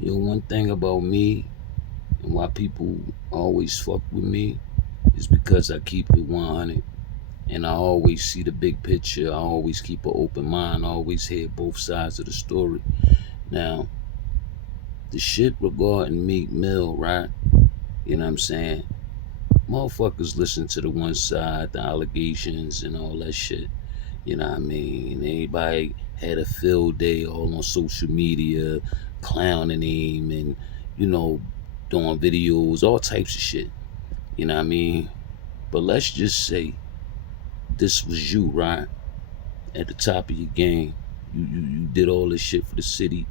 One thing about me and why people always fuck with me is because I keep it 100 and I always see the big picture. I always keep an open mind. I always hear both sides of the story. Now, the shit regarding Meek Mill, right? You know what I'm saying? Motherfuckers listen to the one side, the allegations and all that shit. You know what I mean? Anybody had a field day all on social media, clowning him and, you know, doing videos, all types of shit. You know what I mean? But let's just say this was you, right? At the top of your game. You did all this shit for the city.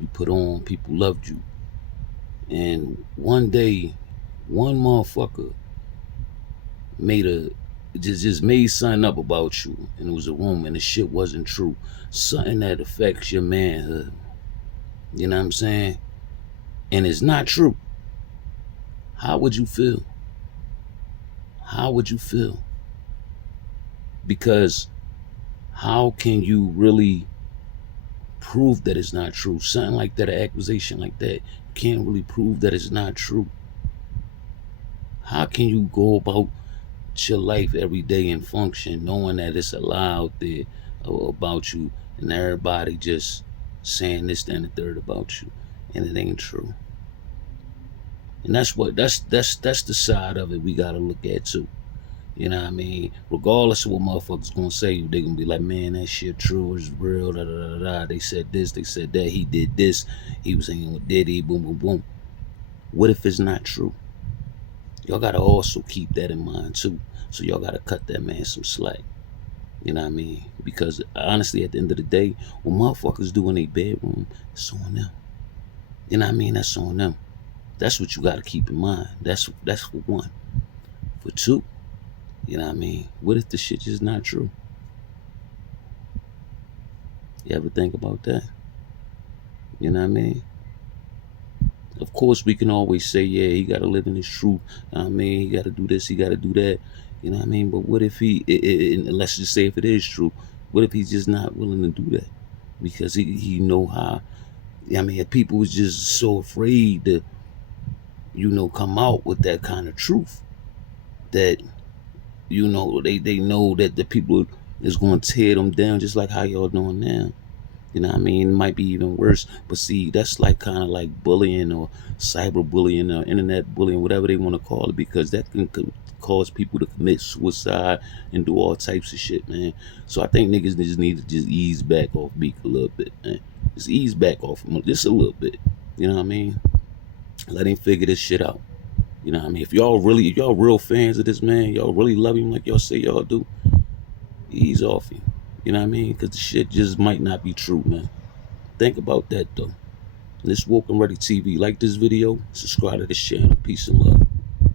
You put on, people loved you. And one day, one motherfucker made a just made something up about you, and it was a rumor, and the shit wasn't true. Something that affects your manhood. You know what I'm saying? And it's not true. How would you feel? How would you feel? Because how can you really prove that it's not true? Something like that, an accusation like that, can't really prove that it's not true. How can you go about your life every day and function knowing that it's a lie out there about you and everybody just saying this, that, and the third about you, and it ain't true? And that's the side of it we gotta look at too. You know what I mean? Regardless of what motherfuckers gonna say, they gonna be like, man, that shit true, it's real, da da da da. They said this, they said that, he did this, he was hanging with Diddy, boom, boom, boom. What if it's not true? Y'all gotta also keep that in mind too. So y'all gotta cut that man some slack. You know what I mean? Because honestly, at the end of the day, what motherfuckers do in their bedroom, it's on them. You know what I mean? That's on them. That's what you gotta keep in mind. That's for one. For two, you know what I mean? What if the shit just not true? You ever think about that? You know what I mean? Of course, we can always say, yeah, he got to live in his truth. You know what I mean? He got to do this, he got to do that. You know what I mean? But what if let's just say if it is true, what if he's just not willing to do that? Because he know how, I mean, if people was just so afraid to, come out with that kind of truth that, they know that the people is going to tear them down just like how y'all doing now. You know what I mean? It might be even worse. But see, that's like kind of like bullying or cyberbullying or internet bullying, whatever they want to call it, because that can cause people to commit suicide and do all types of shit, man. So I think niggas just need to just ease back off Meek a little bit, man. Just ease back off him just a little bit. You know what I mean? Let him figure this shit out. You know what I mean? If y'all real fans of this man, y'all really love him like y'all say y'all do, ease off him. You know what I mean? Because the shit just might not be true, man. Think about that, though. This Woke and Ready TV. Like this video, subscribe to this channel. Peace and love.